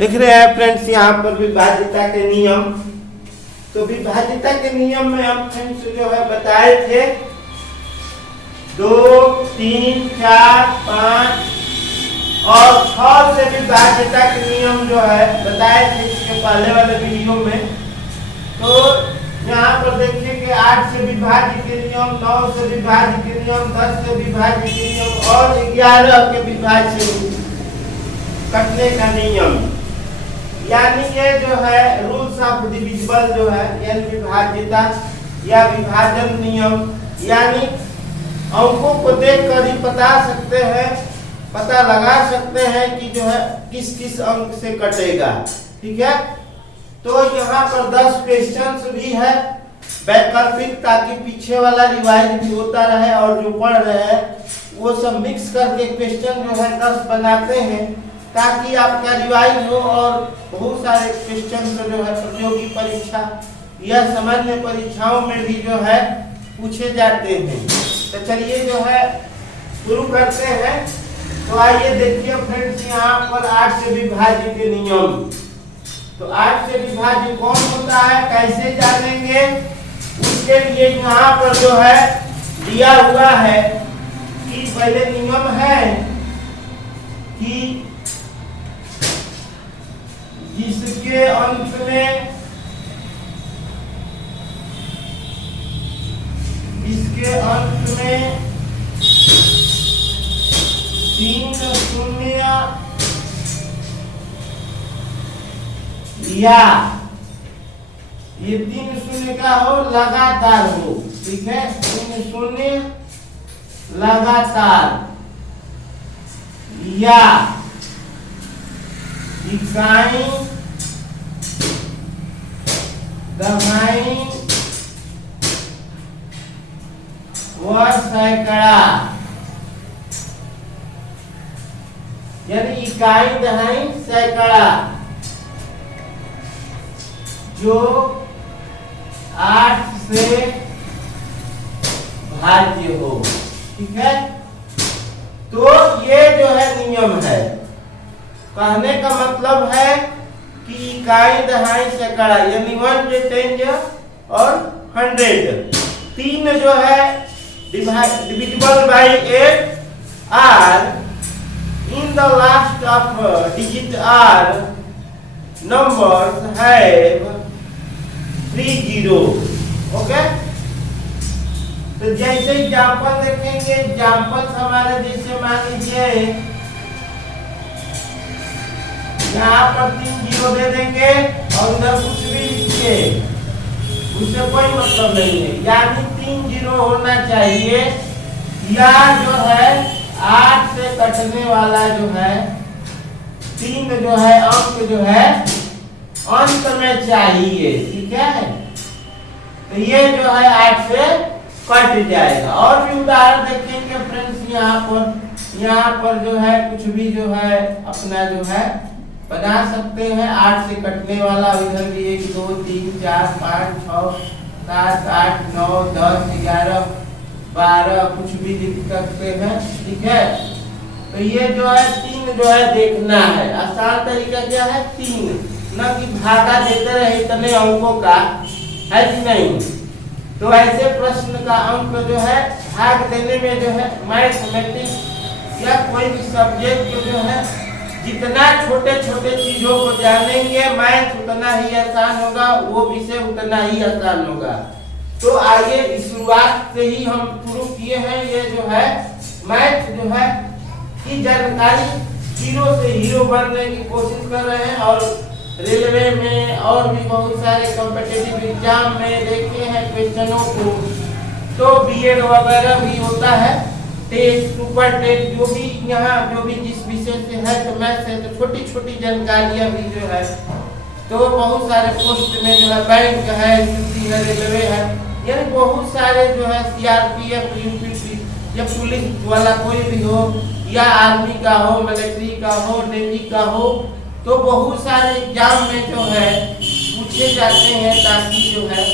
देख रहे हैं फ्रेंड्स यहाँ पर विभाज्यता के नियम। तो विभाज्यता के नियम में हम फ्रेंड्स जो है बताए थे 2, 3, 4, 5 और 6 से विभाज्यता के नियम जो है बताए थे इसके पहले वाले वीडियो में। तो यहाँ पर देखिए कि 8 से विभाज्य के नियम, 9 से विभाज्य के नियम, 10 से विभाज्य के नियम और 11 के विभाज्य से कटने का नियम, यानी ये जो है रूल्स ऑफ डिविजिबल जो है यानी विभाज्यता या विभाजन नियम, यानी अंकों को देखकर ही पता लगा सकते हैं कि जो है किस किस अंक से कटेगा। ठीक है, तो यहाँ पर 10 क्वेश्चंस भी है वैकल्पिक, ताकि पीछे वाला रिवाइज भी होता रहे और जो पढ़ रहे हैं वो सब मिक्स करके क्वेश्चन जो है 10 बनाते हैं ताकि आपका रिवाइज हो और बहुत सारे क्वेश्चन जो है प्रतियोगी परीक्षा या सामान्य परीक्षाओं में भी जो है पूछे जाते हैं। तो चलिए जो है शुरू करते हैं। तो आइए देखिए फ्रेंड्स यहाँ पर 8 से विभाज्य के नियम। तो 8 से विभाज्य कौन होता है, कैसे जानेंगे, उसके लिए यहाँ पर जो है दिया हुआ है कि पहले नियम है कि जिसके अंत में 3 शून्य या ये 3 शून्य का हो लगातार हो। ठीक है, 3 शून्य लगातार या इकाई, दहाई व सैकड़ा, यानी इकाई, दहाई, सैकड़ा जो 8 से भाज्य हो। ठीक है, तो ये जो है नियम है। कहने का मतलब है कि इकाई, दहाई, सैकड़ा यानी 1, 10 और 100 तीन जो है divisible by 8 are in the last of digit are numbers have 3 0। Okay, तो जैसे एग्जाम्पल देखेंगे, एग्जाम्पल हमारे जैसे मान लीजिए यहाँ पर 3 0 दे देंगे और उधर कुछ भी लिखिए, उससे कोई मतलब नहीं है, यानी 3 0 होना चाहिए या जो है 8 से कटने वाला जो है 3 जो है अंक जो है अंत में चाहिए। ठीक है, तो ये जो है 8 से कट जाएगा। और भी उदाहरण देखेंगे फ्रेंड्स, यहाँ पर जो है कुछ भी जो है अपना जो है बना सकते हैं 8 से कटने वाला। इधर भी 1 2 3 4 5 6 7 8 9 10 11 12 कुछ भी लिख सकते हैं। ठीक है, तो ये जो है 3 जो है देखना है। आसान तरीका क्या है, 3, न कि भागा देते रहे इतने अंकों का, है कि नहीं। तो ऐसे प्रश्न का अंक जो है भाग देने में जो है मैथमेटिक्स या कोई भी सब्जेक्ट जो है जितना छोटे छोटे चीजों को जानेंगे मैथ उतना ही आसान होगा, वो विषय उतना ही आसान होगा। तो आइए शुरुआत से ही हम शुरू किए हैं। ये जो है मैथ जो है की जानकारी 0 से हीरो बनने की कोशिश कर रहे हैं और रेलवे में और भी बहुत सारे कॉम्पिटिटिव एग्जाम में देखे हैं क्वेश्चनों को। तो बीएड वगैरह भी होता है, टेस्ट, सुपर टेस्ट, जो भी यहाँ जो भी जिस विषय से है तो मैथ से तो छोटी छोटी जानकारियाँ भी जो है, तो बहुत सारे पोस्ट में जो है बैंक है, एसएससी है, रेलवे है, यानी बहुत सारे जो है सीआरपीएफ, यूपीपी या पुलिस वाला कोई भी हो या आर्मी का हो, मिलिट्री का हो, नेवी का हो, तो बहुत सारे एग्जाम में जो है पूछे जाते हैं ताकि जो है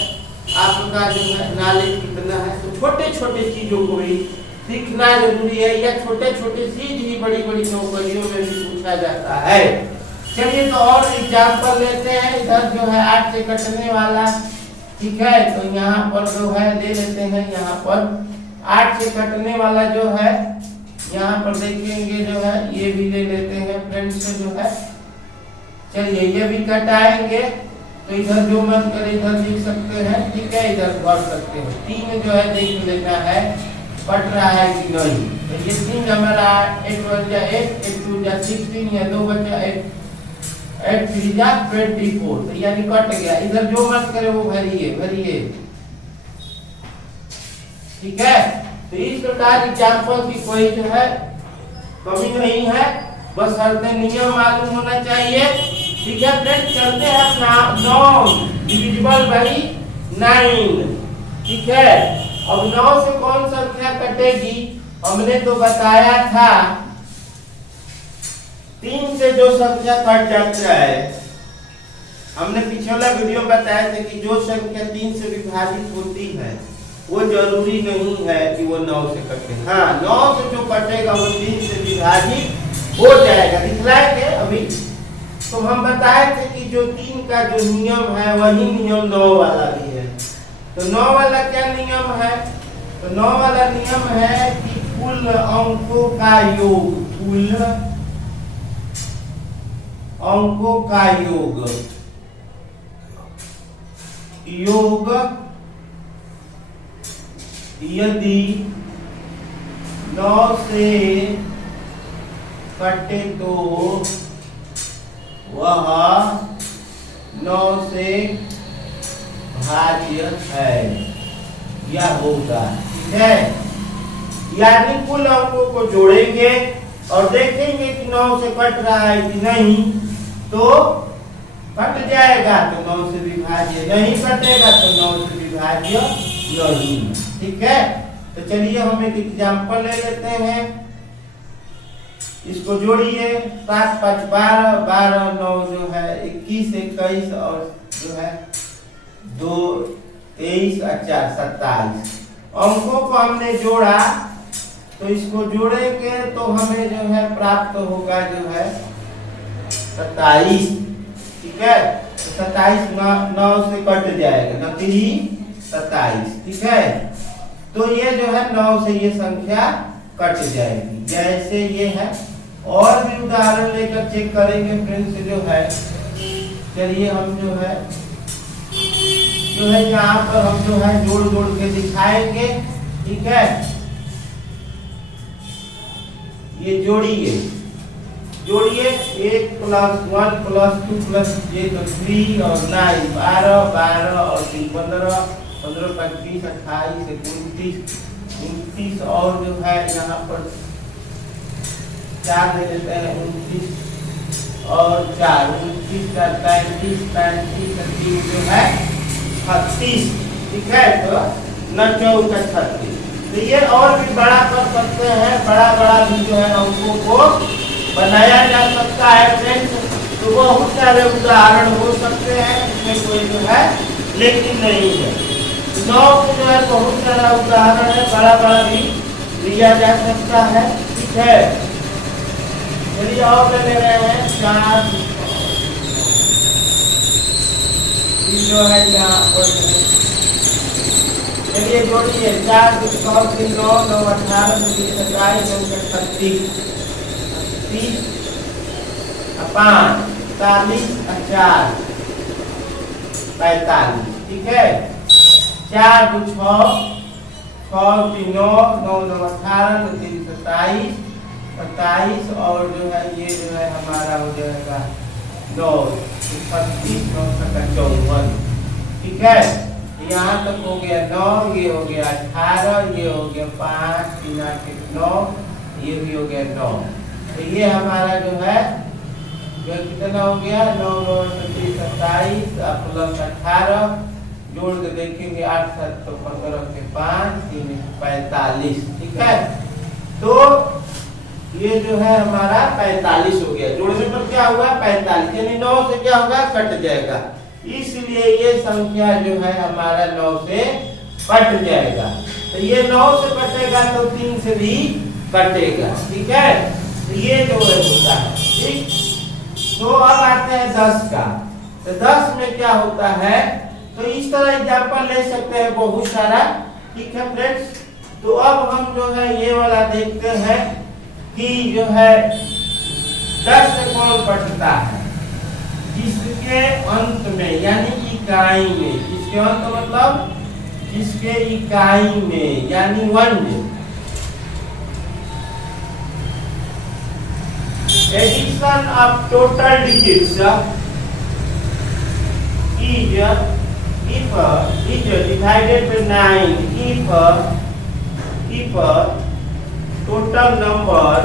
आपका जो है नॉलेज कितना है। तो छोटे छोटे चीजों को भी सीखना जरूरी है, या छोटे छोटे चीज ही बड़ी बड़ी नौकरियों में भी पूछा जाता है। चलिए तो और एग्जाम्पल लेते हैं। इधर जो है 8 से कटने वाला, ठीक है, तो यहाँ पर जो है ले लेते हैं। यहाँ पर 8 से कटने वाला जो है, यहाँ पर देखेंगे जो है ये भी ले लेते हैं फ्रेंड्स जो है। चलिए ये भी कटाएंगे, तो इधर जो मन करे इधर लिख सकते हैं, ठीक है, इधर भर सकते हैं। 3 जो है देख लेना है कट रहा है कि नहीं। तो ये 3 हमारा 8 बचा 8, 8 2 जा 16, या 2 बचा 8, 8 3 जा 24, तो यानी कट गया। इधर जो मन करे वो भरिए भरिए, ठीक है। तो इस प्रकार एग्जाम्पल की कोई जो है कमी नहीं है, बस हर नियम मालूम होना चाहिए, ठीक है फ्रेंड। चलते हैं 9 डिविजिबल बाई 9, ठीक है। अब 9 से कौन संख्या कटेगी, हमने तो बताया था 3 से जो संख्या कट जाता है। हमने पिछला वीडियो में बताया था कि जो संख्या 3 से विभाजित होती है वो जरूरी नहीं है कि वो 9 से कटे। हाँ, 9 से जो कटेगा वो 3 से विभाजित हो जाएगा। दिखलाएंगे अभी। तो हम बताए थे कि जो 3 का जो नियम है वही नियम 9 वाला भी है। तो 9 वाला क्या नियम है? तो 9 वाला नियम है कि कुल अंकों का योग, कुल अंकों का योग, यदि 9 से कटे तो वह 9 से भाज्य है या होगा, ठीक है। यानी कुल अंकों को जोड़ेंगे और देखेंगे कि 9 से कट रहा है कि नहीं, तो कट जाएगा तो 9 से विभाज्य, नहीं कटेगा तो 9 से विभाज्य नहीं, ठीक है। तो चलिए हम एक एग्जाम्पल ले लेते हैं। इसको जोड़िए, 7 5 12, 12 9 जो है 21, 21 और जो है 2 23 और 4 27 अंकों को हमने जोड़ा। तो इसको जोड़ेंगे तो हमें जो है प्राप्त होगा जो है 27, ठीक है। तो 27 9 से कट जाएगा, नकली 27, ठीक है। तो ये जो है 9 से ये संख्या कट जाएगी, जैसे ये है। और भी उदाहरण लेकर चेक करेंगे फ्रेंड्स जो है। चलिए हम जो है यहाँ पर हम जो है जोड़ के दिखाएंगे, ठीक है। ये जोड़िए 1 + 1 + 2 + j तो 3 और 9 12 12 और 3 15 15 25 28 29 और जो है यहाँ पर 4 ले लेते हैं, 29 और 4 29 का 35 35 का 3 जो है 36, ठीक है। तो 9 का 36। तो ये और भी बड़ा कर सकते हैं, बड़ा भी जो है अंकों को बनाया जा सकता है फ्रेंड्स। तो बहुत सारे उदाहरण हो सकते हैं, इसमें कोई जो है लेकिन नहीं है। 9 के जो है बहुत सारा उदाहरण है, बड़ा भी लिया जा सकता है, ठीक है। चलिए और ले रहे हैं 4 जो है यहाँ पर। चलिए जोड़िए 4 9 3 9 9 18 27 29 30 5 40 4 45, ठीक है। 4 2 6 6 3 9 9 9 18 3 27 27 और जो है ये जो है हमारा हो जाएगा 9 36 9 54, ठीक है। यहाँ तक हो गया 9, ये हो गया 18, ये हो गया 5 3 8 9, ये भी हो गया 9। तो ये हमारा जो है जो कितना हो गया 9 9 27 प्लस 18 जोड़ के देखेंगे 8 7 तो 15 के 5 3 45, ठीक है। तो ये जो है हमारा 45 हो गया। जोड़ने पर क्या हुआ 45, यानी 9 से क्या होगा कट जाएगा, इसलिए ये संख्या जो है हमारा 9 से कट जाएगा। तो ये 9 से कटेगा तो 3 से भी कटेगा, ठीक है। तो ये जो है होता है, ठीक। तो अब आते हैं 10 का। तो 10 में क्या होता है, तो इस तरह एग्जाम्पल ले सकते हैं बहुत सारा। ठीक है फ्रेंड्स, तो अब हम जो है ये वाला देखते हैं कि जो है 10 से कौन कटता है, जिसके अंत में यानी इकाई में, जिसके अंत मतलब जिसके इकाई में यानी 1 में। Addition of total digits is divided by 9 if total number,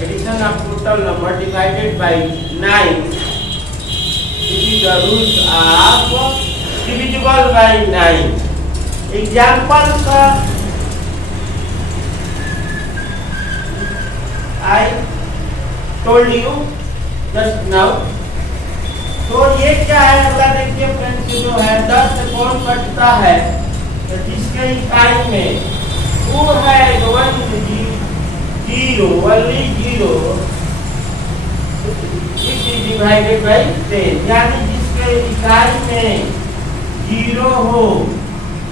addition of total number divided by 9, it is the root of divisible by 9. Example का I told you just now. तो ये क्या है, अगला देखिए फ्रेंड्स, जो है 10 से कौन कटता है, तो जिसके इकाई में वो है 1 0 only 0 it is divided by 10, यानी जिसके इकाई में 0 हो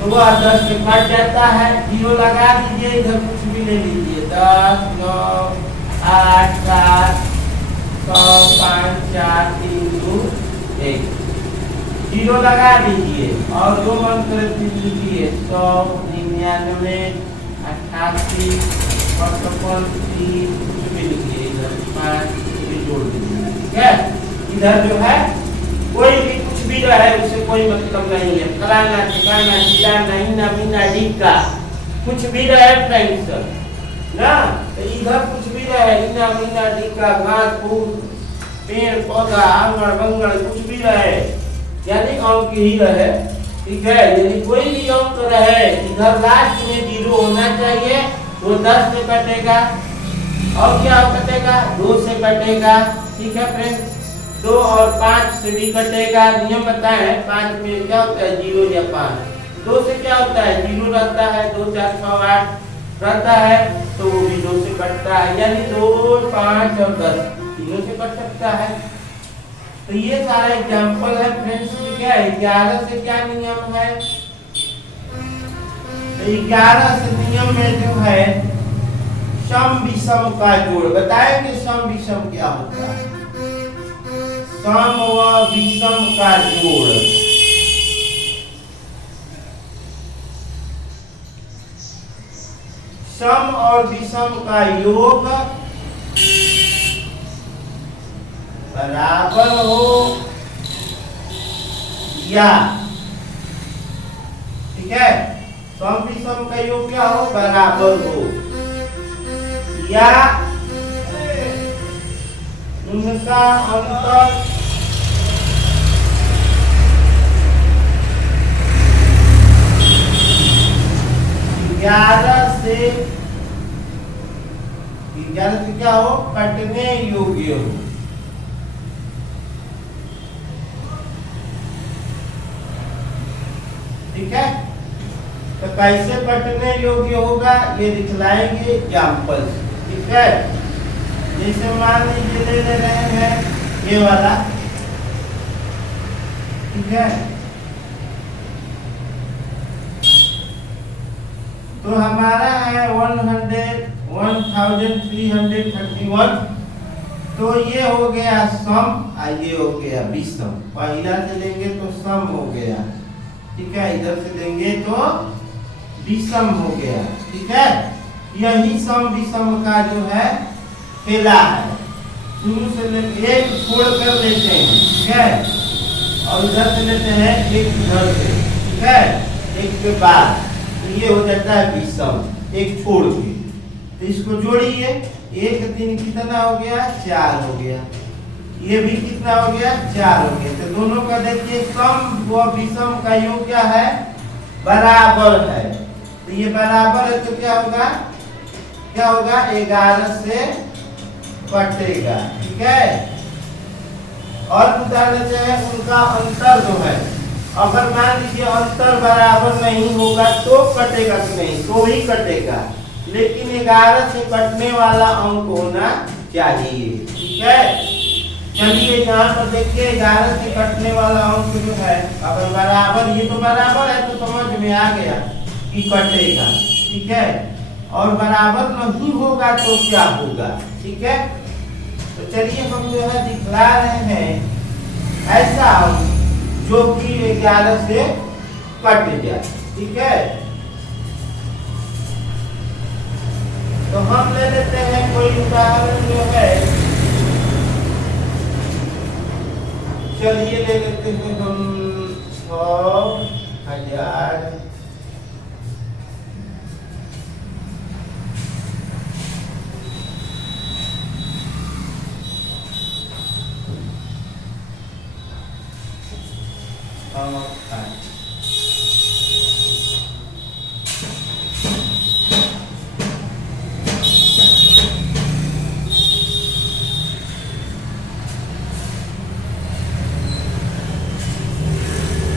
तो वह 10 से कट जाता है। 0 लगा दीजिए, इधर कुछ भी ले लीजिए, 10 9 8 7 6 5 4 3 2 1, 0 लगा दीजिए और 2 मंत्र लिखिए, 100 99 88 55 3 कुछ भी लिखिए, इधर 5 भी जोड़ दीजिए। ठीक है, इधर जो है कोई भी कुछ भी रहे उससे कोई मतलब नहीं है, फलाना ठिकाना चिलाना इना मीना डिक्का कुछ भी रहे फ्रेंड्स ना, तो इधर कुछ भी रहे, इना मीना डिक्का घास फूस पेड़ पौधा आंगन बंगन कुछ भी रहे, यानी अंक ही रहे। ठीक है, यदि कोई भी अंक रहे, इधर लास्ट में 0 होना चाहिए, वो 10 से कटेगा और क्या कटेगा, 2 से कटेगा। ठीक है फ्रेंड्स, 2 और 5 से भी कटेगा। नियम बताए 5 में क्या होता है, 0 या 5। 2 से क्या होता है, 0 रहता है, 2 4 6 8 रहता है, तो वो भी 2 से कटता है, यानी 2 5 और 10 तीनों से कट सकता है। तो ये सारा एग्जांपल है फ्रेंड्स। क्या है, 11 से क्या नियम है, तो 11 से नियम में जो है सम विषम का जोड़ बताएंगे। सम विषम क्या होता है, सम व विषम का जोड़। सम और विषम का योग बराबर हो या, ठीक है, सम विषम का योग क्या हो, बराबर हो या उनका अंतर 11 से क्या हो, कटने योग्य हो। ठीक है, तो कैसे कटने योग्य होगा ये दिखलाएंगे एग्जाम्पल। ठीक है, जैसे मान लीजिए ले रहे हैं ये वाला। ठीक है, तो हमारा है 1331, तो ये हो गया सम और ये हो गया विषम। पहला से लेंगे तो सम हो गया, ठीक है, इधर से देंगे तो विषम हो गया। ठीक है, यही सम विषम का जो है पहला है, शुरू से लेते एक छोड़ कर लेते हैं। ठीक है, और इधर से लेते हैं एक इधर से। ठीक है, एक के बाद तो ये हो जाता है विषम, एक छोड़ के। तो इसको जोड़िए, 1 3 कितना हो गया, 4 हो गया, ये भी कितना हो गया, 4 हो गया। तो दोनों का देखिए सम व विषम का योग क्या है, बराबर है। तो ये बराबर है तो क्या होगा, 11 से कटेगा। ठीक है, और बता देते हैं उनका अंतर जो है, अगर मान लीजिए अंतर बराबर नहीं होगा तो कटेगा कि नहीं, तो ही कटेगा, लेकिन 11 से कटने वाला अंक होना चाहिए। ठीक है, चलिए यहाँ पर देखिए 11 से कटने वाला अंक जो है अगर बराबर, ये तो बराबर है तो समझ में आ गया कि कटेगा, ठीक है। और बराबर नहीं होगा तो क्या होगा, ठीक है। तो चलिए हम जो है दिखला रहे हैं ऐसा अंक जो कि 11 से कट जाए, ठीक है। तो हम ले लेते हैं कोई उदाहरण जो है, चलिए ले लेते हैं हम 6000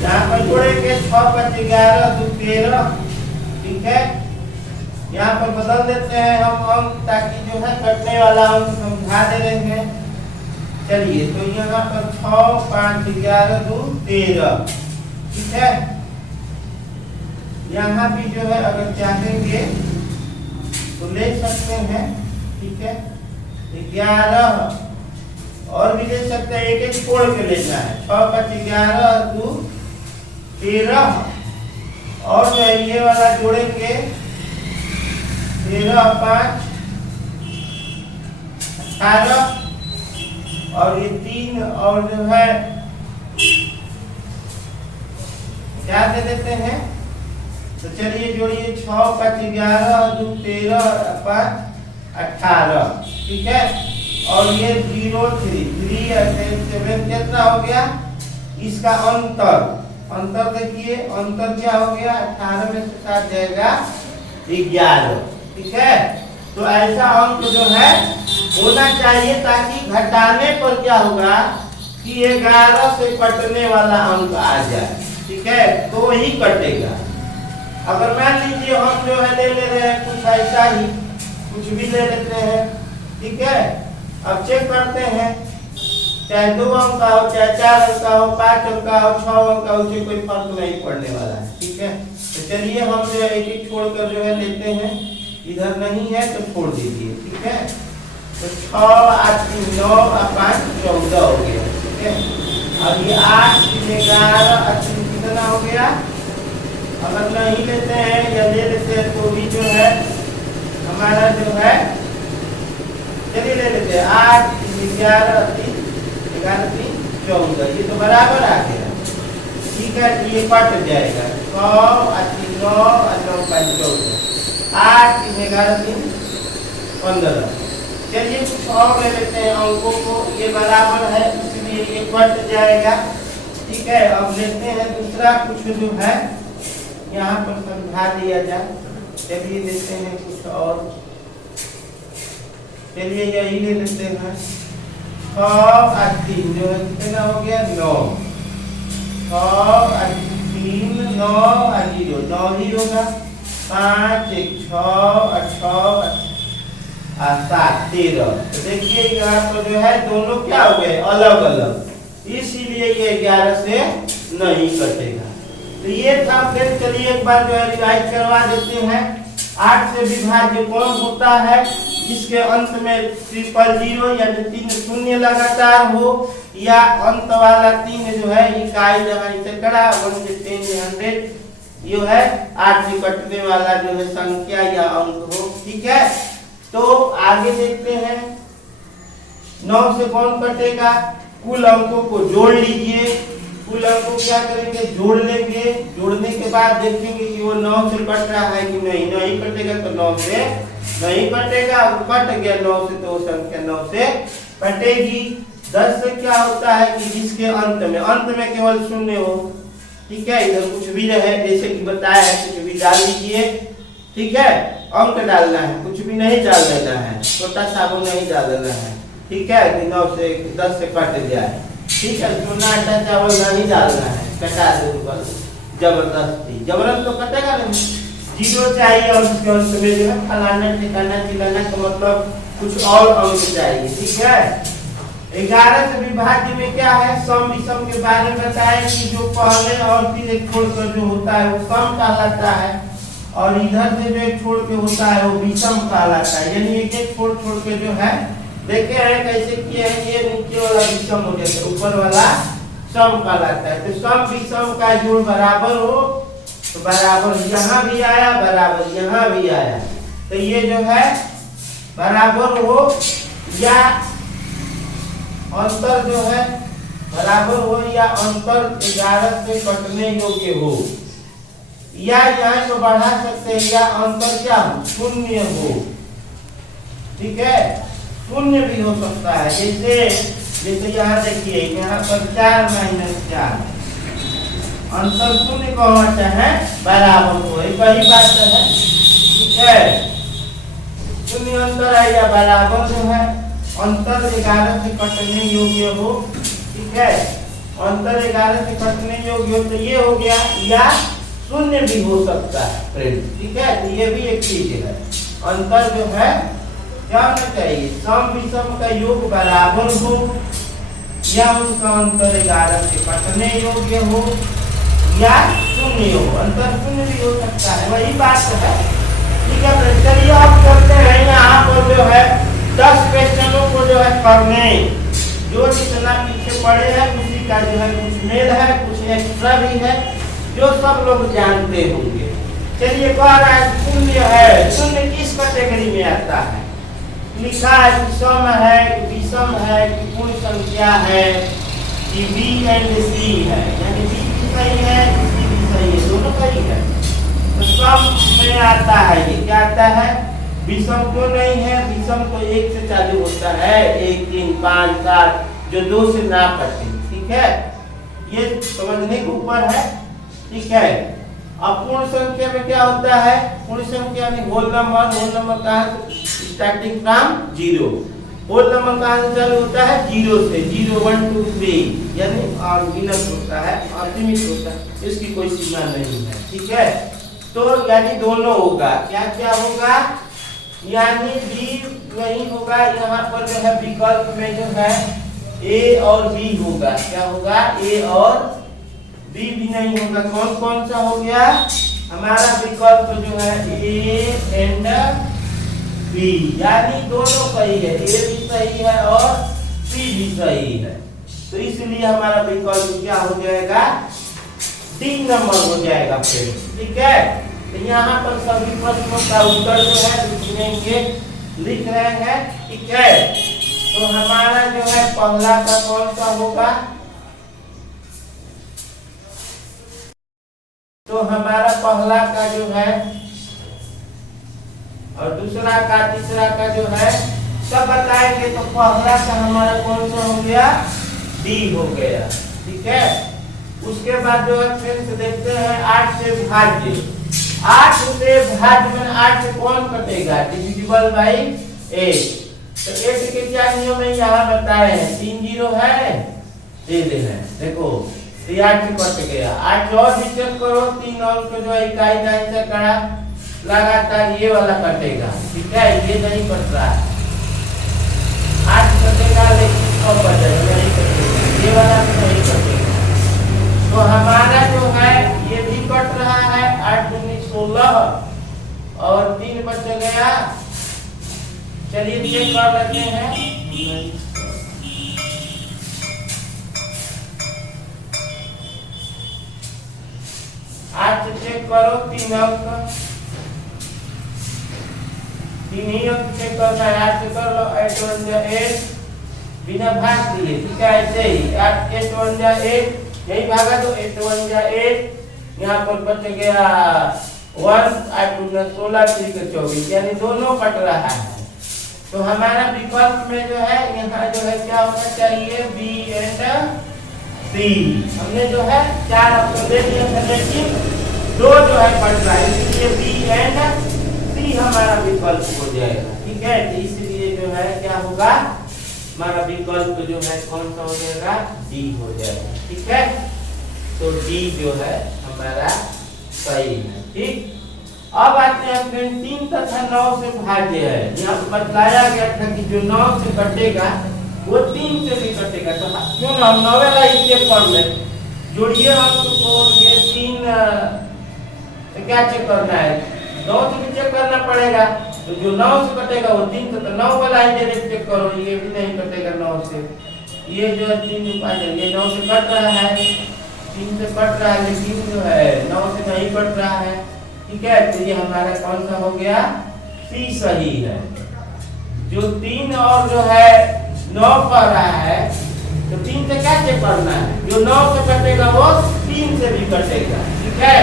यहाँ पर जोड़ेंगे 6 × 11 = 13, ठीक है। यहाँ पर बदल देते हैं हम अंक ताकि जो है कटने वाला अंक समझा दे रहे हैं। चलिए तो यहाँ पर 6 × 5 = 11 = 13, ठीक है। यहाँ भी जो है अगर चाहेंगे तो ले सकते हैं, ठीक है। 11 और भी ले सकते हैं, एक एक छोड़ के लेना है। 6 × 11 = 13 और जो है ये वाला जोड़ेंगे 13 × 5 = 18 और ये 3 और जो है क्या दे देते हैं। तो चलिए जोड़िए 6 × 11 = 13 × 5 = 18, ठीक है। और ये 0 3 और 7 कितना हो गया, इसका अंतर देखिए, अंतर क्या हो गया, 18 में से 7 जाएगा 11, ठीक है। तो ऐसा अंक जो है होना चाहिए ताकि घटाने पर क्या होगा कि 11 से कटने वाला अंक आ जाए, ठीक है, तो वही कटेगा। अगर मान लीजिए हम जो है ले रहे हैं कुछ ऐसा ही, कुछ भी ले लेते हैं, ठीक है। अब चेक करते हैं, चाहे 2 अंक का हो, चाहे 4 अंक का हो, 5 अंक का हो, 6 अंक का हो, उससे कोई फर्क नहीं पड़ने वाला है, ठीक है। तो चलिए हम जो है एक एक छोड़कर जो है लेते हैं, इधर नहीं है तो छोड़ दीजिए, ठीक है। तो 6 8 3 9 और 5 14 हो गया, ठीक है। अब ये 8 3 11 और 3 कितना हो गया। अगर नहीं लेते हैं या ले लेते हैं तो भी जो है हमारा जो है, चलिए ले लेते हैं 8 3 11 3 11 3 14, ये तो बराबर आ गया, ठीक है। तो ये कट जाएगा 100 और 3 9 और 9 5 14, 8 3 11 3 15। चलिए कुछ और ले लेते हैं अंकों को, ये बराबर है इसलिए ये कट जाएगा, ठीक है। अब लेते हैं दूसरा कुछ जो है यहाँ पर समझा दिया जाए। चलिए लेते हैं कुछ और, चलिए यही ले लेते हैं 6 और 3 जो है कितना हो गया 9, 6 और 3 9 और 0 9 ही होगा, 5 1 6 और 6 और 7 13। तो देखिए यहाँ पर जो है दोनों क्या हो गए अलग अलग, इसीलिए ये 11 से नहीं कटेगा। तो ये था। फिर चलिए एक बार जो है रिवाइज करवा देते हैं। 8 से विभाज्य कौन होता है जिसके अंत में 000 यानी 3 शून्य लगातार हो, या अंत वाला 3 जो है इकाई जहाँ सैकड़ा 1 से 10 100 जो है 8 से कटने वाला जो है संख्या या अंक हो, ठीक है। तो आगे देखते हैं 9 से कौन कटेगा। कुल अंकों को जोड़ लीजिए, कुल अंकों क्या करेंगे जोड़ लेंगे, जोड़ने के बाद देखेंगे कि वो 9 से कट रहा है कि नहीं, नहीं कटेगा तो 9 से नहीं कटेगा, कट गया 9 से तो संख्या 9 से कटेगी। 10 से क्या होता है कि जिसके अंत में केवल शून्य हो, ठीक है, इधर कुछ भी रहे जैसे कि बताया है कुछ भी डाल दीजिए, ठीक है, अंक डालना है, कुछ भी नहीं डाल देना है, छोटा साबुन नहीं डाल देना है, ठीक है, कि 9 से 10 से कट जाए, ठीक है। चूना आटा चावल नहीं डालना है, कटा दे बस जबरदस्ती, जबरदस्त तो कटेगा नहीं, 0 चाहिए और उसके अंत में जो है फलाना ठिकाना चिलाना का मतलब कुछ और अंक चाहिए, ठीक है। 11 से विभाज्य में क्या है, सम विषम के बारे में बताया कि जो पहले और फिर एक छोड़कर जो होता है वो सम कहलाता है, और इधर से जो एक छोड़ के होता है वो विषम कहलाता है। यानी एक एक छोड़ छोड़ के जो है देखे हैं कैसे किए हैं, ये नीचे वाला विषम हो जाता है, ऊपर वाला सम कहलाता है। तो सम विषम का जोड़ बराबर हो तो बराबर यहाँ भी आया, बराबर यहाँ भी आया, तो ये जो है बराबर हो या अंतर जो है बराबर हो या अंतर 11 से कटने योग्य हो, या यहाँ को बढ़ा सकते हैं या अंतर क्या हो, शून्य हो। ठीक है, शून्य भी हो सकता है, जैसे यहाँ देखिए यहाँ पर 4 - 4 अंतर शून्य को होना चाहे बराबर हो, एक वही बात है। ठीक है, शून्य अंतर है या बराबर जो है अंतर 11 से कटने योग्य हो। ठीक है, अंतर 11 से कटने योग्य हो तो ये हो गया, या शून्य भी हो सकता है फ्रेंड। ठीक है, तो ये भी एक चीज है, अंतर जो है क्या होना चाहिए, सम विषम का योग बराबर हो या उनका अंतर 11 से कटने योग्य हो या शून्य हो, अंतर शून्य भी हो सकता है, वही बात है। ठीक है फ्रेंड, चलिए आप करते हैं यहाँ पर जो है 10 क्वेश्चनों को जो है करने, जो जितना पीछे पड़े हैं उसी का जो है कुछ मेल है, कुछ एक्स्ट्रा भी है जो सब लोग जानते होंगे। चलिए कह रहा है शून्य है, शून्य किस कैटेगरी में आता है, लिखा है कि सम है कि विषम है कि पूर्ण संख्या है कि बी एंड सी है, यानी बी भी सही है सी भी सही है, दोनों सही है। तो सम में आता है, ये क्या आता है, विषम क्यों नहीं है, विषम तो 1 से चालू होता है, 1 3 5 7 जो 2 से ना कटे। ठीक है, ये समझने के ऊपर है। ठीक है, अब पूर्ण संख्या में क्या होता है, पूर्ण संख्या में होल नंबर कहाँ से स्टार्टिंग फ्रॉम 0, होल नंबर कहाँ से चालू होता है 0 से, 0 1 2 3 यानी अनगिनत होता है, असीमित होता है, इसकी कोई सीमा नहीं है। ठीक है, तो यानी दोनों होगा, क्या क्या होगा, यानी बी नहीं होगा, यहाँ पर जो है विकल्प में जो है ए और बी होगा, क्या होगा, ए और बी भी नहीं होगा, कौन कौन सा हो गया हमारा विकल्प जो है ए एंड बी, यानी दोनों सही है, ए भी सही है और सी भी सही है, तो इसलिए हमारा विकल्प क्या हो जाएगा, 3 नंबर हो जाएगा फिर। ठीक है, तो यहाँ पर सभी प्रश्नों का उत्तर जो है लिखेंगे, लिख रहे हैं। ठीक है, तो हमारा जो है पहला का कौन सा होगा, तो हमारा पहला का जो है और दूसरा का तीसरा का जो है सब बताएंगे, तो पहला का हमारा कौन सा हो गया, डी हो गया। ठीक है, उसके बाद जो है फिर से देखते हैं 8 से भाज्य, 8 से भाज्य में 8 से कौन कटेगा, डिविजिबल बाई 8, तो 8 के क्या नियम है यहाँ बताए हैं, 3 0 है, दे दे हैं, देखो 8 से कट गया, 8 और भी चेक करो, 3 अंक जो है इकाई का आंसर करा लगातार ये वाला कटेगा। ठीक है, ये नहीं कट रहा है, 8 कटेगा लेकिन कब बचेगा, नहीं कटेगा, ये वाला भी नहीं कटेगा, तो हमारा जो है ये भी कट रहा है, 8 दूनी 16 और 3 बच गया। चलिए चेक कर लेते हैं, 8 से चेक करो, 3 अंक, 3 ही अंक चेक करना है, 8 से कर लो, 8 1 जा 8 बिना भाग दिए। ठीक है, ऐसे ही 8 1 जा 8 यही भागा तो 8 1 जा 8, यहाँ पर बच गया 1, 8 2 16 3 के 24, यानी दोनों कट रहा है। तो हमारा विकल्प में जो है यहाँ जो है क्या होना चाहिए, बी एंड सी, हमने जो है 4 ऑप्शन दे दिए थे लेकिन 2 जो है कट रहा है, इसलिए बी एंड सी हमारा विकल्प हो जाएगा। ठीक है, तो इसलिए जो है क्या होगा, हमारा विकल्प जो है कौन सा हो जाएगा, डी हो जाएगा। ठीक है, तो डी जो है हमारा सही है। ठीक, अब आते हैं फ्रेंड 3 तथा 9 से भाज्य है, यहाँ बताया गया था कि जो 9 से कटेगा वो 3 से भी कटेगा। तो क्यों ना हम 9 वाला स्टेप कर ले, जोड़िए हम तो ये 3 क्या चेक करना है, 9 से भी चेक करना पड़ेगा। तो जो 9 से कटेगा वो 3 से, तो 9 वाला ही डायरेक्ट चेक करो, ये भी नहीं कटेगा 9 से। ये जो है 3 ऊपर ये 9 से कट रहा है, 3 से कट रहा है, लेकिन जो है 9 से नहीं कट रहा है। ठीक है, तो ये हमारा कौन सा हो गया, सी सही है। जो 3 और जो है 9 कर रहा है, तो 3 से क्या चेक करना है, जो 9 से कटेगा वो 3 से भी कटेगा। ठीक है,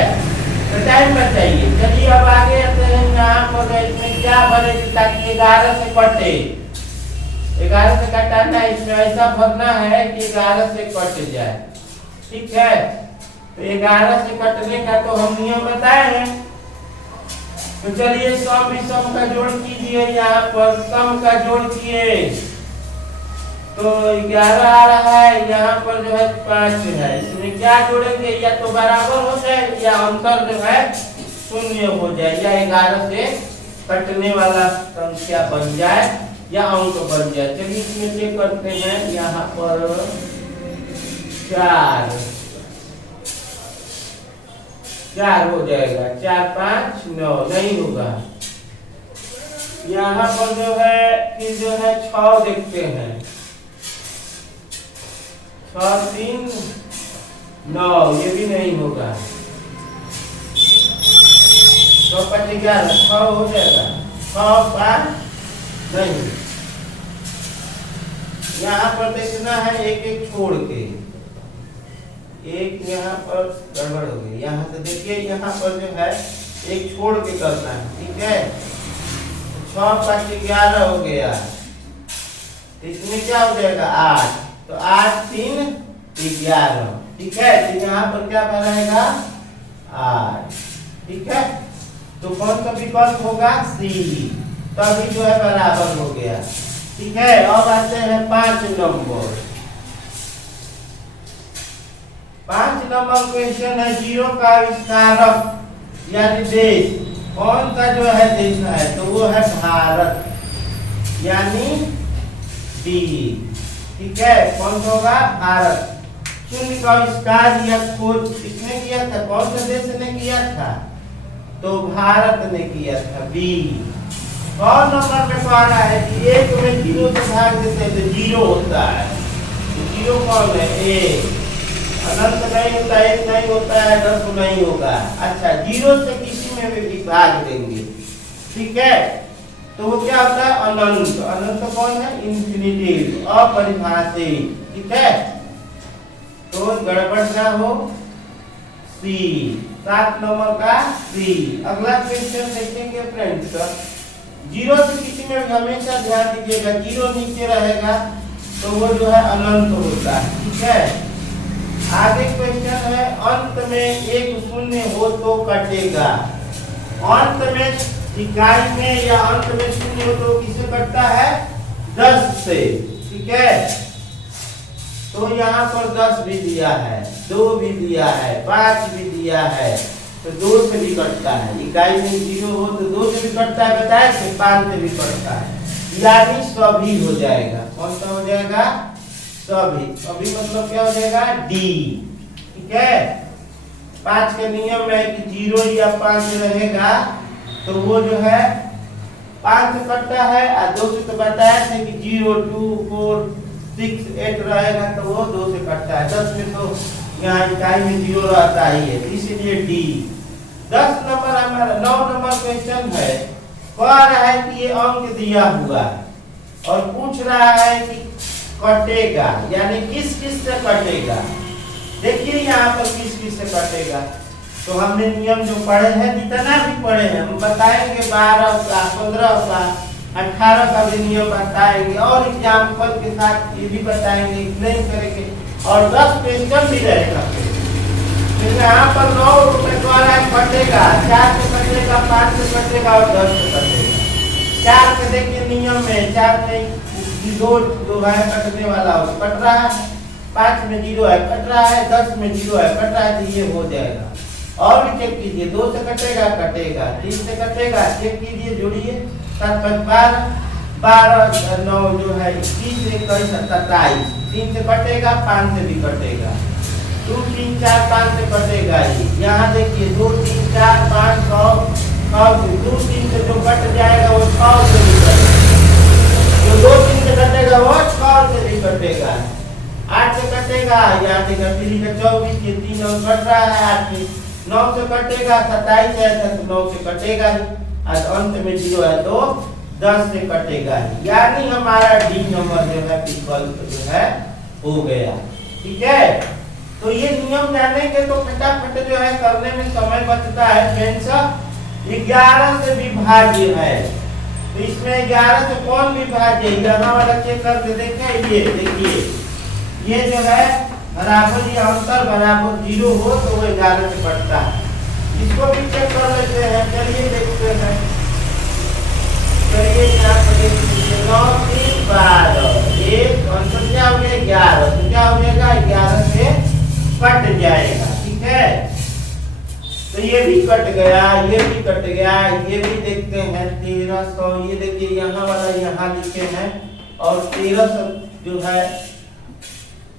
तो टाइम बचाइए। चलिए अब आगे आते हैं, यहाँ पर इसमें क्या बनेगी ताकि 11 से कटे। 11 से कटाना है, इसमें ऐसा भरना है कि 11 से कट जाए। ठीक है, तो 11 से कटने का तो हम नियम बताए हैं। तो चलिए सम का जोड़ कीजिए, यहाँ पर सम का जोड़ किए तो 11 आ रहा है, यहाँ पर जो है 5 है। इसमें क्या जोड़ेंगे, या तो बराबर हो जाए या अंतर जो है 0 हो जाए, या 11 से कटने वाला संख्या बन जाए या अंक बन जाए। चलिए इसमें चेक करते हैं, यहाँ पर 4 हो जाएगा, 4 5 9 नहीं होगा। यहाँ पर जो है फिर जो है 6 देखते हैं, 6 3 9 ये भी नहीं होगा। 6 5 11 6 हो जाएगा, 6 5 नहीं। यहाँ पर देखना है एक एक छोड़ के, एक यहाँ पर गड़बड़ हो गई। यहाँ से देखिए, यहाँ पर जो है एक छोड़ के करना है। ठीक है, 6 5 11 हो गया, इसमें क्या हो जाएगा 8, तो 8 3 11। ठीक है, तो यहाँ पर क्या रहेगा 8। ठीक है, तो कौन सा विकल्प होगा, सी, तभी जो है बराबर हो गया। ठीक है, अब आते हैं 5 नंबर। 5 नंबर क्वेश्चन है, 0 का आविष्कारक यानी देश कौन सा जो है देश है, तो वो है भारत यानी डी। ठीक है, कौन सा होगा, भारत। शून्य का आविष्कार या खोज किसने किया था, कौन सा देश ने किया था, तो भारत ने किया था, बी। कौन नंबर पे कह रहा है कि 1 में 0 से भाग देते हैं तो 0 होता है, तो 0 कौन है, ए। अनंत नहीं होता, 1 नहीं होता है, 10 नहीं होगा। अच्छा, 0 से किसी में भी भाग देंगे। ठीक है, तो वो क्या होता है, अनंत। अनंत कौन है, इन्फिनिटिव, अपरिभाषित। ठीक है, तो गड़बड़ ना हो, सी। 7 नंबर का सी। अगला क्वेश्चन देखेंगे फ्रेंड्स, 0 से किसी में हमेशा ध्यान दीजिएगा, 0 नीचे रहेगा तो वो जो है अनंत होता है। ठीक है, आगे क्वेश्चन है, अंत में एक शून्य हो तो कटेगा। अंत में इकाई में या अंत में शून्य हो तो किसे कटता है, 10 से। ठीक है, तो यहाँ पर 10 भी दिया है, 2 भी दिया है, 5 भी दिया है, तो 2 से भी कटता है। इकाई में 0 हो तो 2 से भी कटता है, बताए थे, 5 से भी कटता है, यानी सभी हो जाएगा। कौन सा हो जाएगा, सभी। सभी मतलब क्या हो जाएगा, डी। ठीक है, 5 के नियम में कि 0 या 5 रहेगा तो वो जो है 5 से कटता है, और 2 से तो बताया था कि 0 2 4 6 8 रहेगा तो वो 2 से कटता है। 10 में तो यहाँ इकाई में 0 रहता ही है, इसलिए डी। 10 नंबर हमारा 9 नंबर क्वेश्चन है, कह रहा है कि ये अंक दिया हुआ है और पूछ रहा है कि कटेगा, यानी किस किस से कटेगा। देखिए यहाँ पर किस किस से कटेगा, तो हमने नियम जो पढ़े हैं, जितना भी पढ़े हैं हम बताएंगे, 12 का 15 का 18 का भी नियम बताएंगे, और एग्जाम्पल के साथ ये भी बताएंगे, नहीं करेंगे, और 10 क्वेश्चन भी रहेगा। तो यहाँ पर 9 रुपए द्वारा कटेगा, 4 से कटेगा, 5 से कटेगा और 10 से कटेगा। 4 के देखिए नियम में, 4 में 2 है कटने वाला हो, कट रहा है, 5 में 0 है, कट रहा है, 10 में 0 है, कट रहा है, तो ये हो जाएगा। और भी चेक कीजिए, 2 से कटेगा, कटेगा, 3 से कटेगा, चेक कीजिए, जोड़िए, 7 5 12, 12 9 जो है 21 21 27, 3 से कटेगा, 5 से भी कटेगा, 2 3 4 5 से कटेगा ही। यहाँ देखिए 2 3 4 5 6 2 3 से जो कट जाएगा वो 6 से भी कटेगा, जो 2 3 से कटेगा वो 6 से भी कटेगा, 8 से कटेगा, यहाँ देखा 3 का 24, ये 3 और कट रहा है 8 से, 9 से कटेगा 27 है तो 9 से कटेगा ही, और अंत में 0 है तो 10 से कटेगा ही। यानी हमारा डी नंबर जो है विकल्प जो है हो गया। ठीक है, तो ये नियम जानेंगे तो फटाफट जो है करने में समय बचता है। फ्रेंड्स 11 से विभाज्य है, तो इसमें 11 से कौन विभाज्य है, यहाँ वाला चेक करके देखें। ये देखिए, ये जो है बराबर या अंतर बराबर 0 हो तो वो 11 से बढ़ता है। इसको भी चेक कर लेते हैं, चलिए देखते हैं। चलिए क्या करेंगे, 9 3 12, एक अंतर क्या हो गया 11, तो क्या हो जाएगा 11 से कट जाएगा। ठीक है, तो ये भी कट गया, ये भी कट गया, ये भी देखते हैं 1300, ये देखिए यहाँ वाला यहाँ लिखे हैं, और 1300 जो है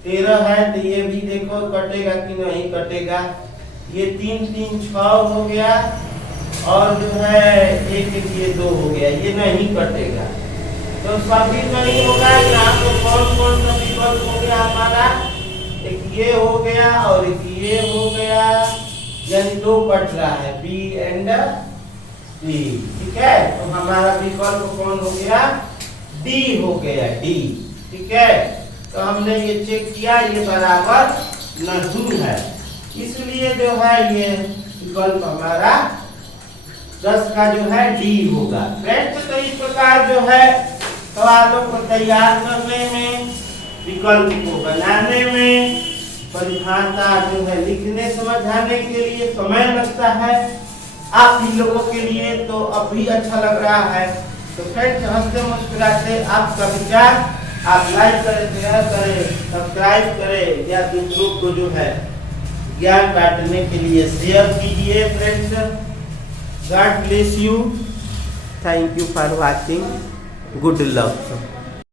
13 है, तो ये भी देखो कटेगा कि नहीं कटेगा। ये 3 3 6 हो गया, और जो है 1 1 ये 2 हो गया, ये नहीं कटेगा, तो सभी नहीं होगा। यहाँ तो कौन कौन सा विकल्प हो गया हमारा, एक ये हो गया और एक ये हो गया, यानी 2 कट रहा है, बी एंड डी। ठीक है, तो हमारा विकल्प कौन हो गया, डी हो गया, डी। ठीक है, तो हमने ये चेक किया, ये बराबर नहीं है, इसलिए जो है ये विकल्प हमारा 10 का जो है डी होगा। फ्रेंड्स तो इस प्रकार जो है सवालों को तैयार करने में, विकल्प को बनाने में, परिभाषा जो है लिखने समझाने के लिए समय लगता है। आप ही लोगों के लिए तो अब भी अच्छा लग रहा है। तो फ्रेंड्स हंसते मुस्कुराते आपका विचार, आप लाइक करें, शेयर करें, सब्सक्राइब करें, या दूसरों को जो है ज्ञान बांटने के लिए शेयर कीजिए। Friends God bless you. Thank you for watching. Good luck.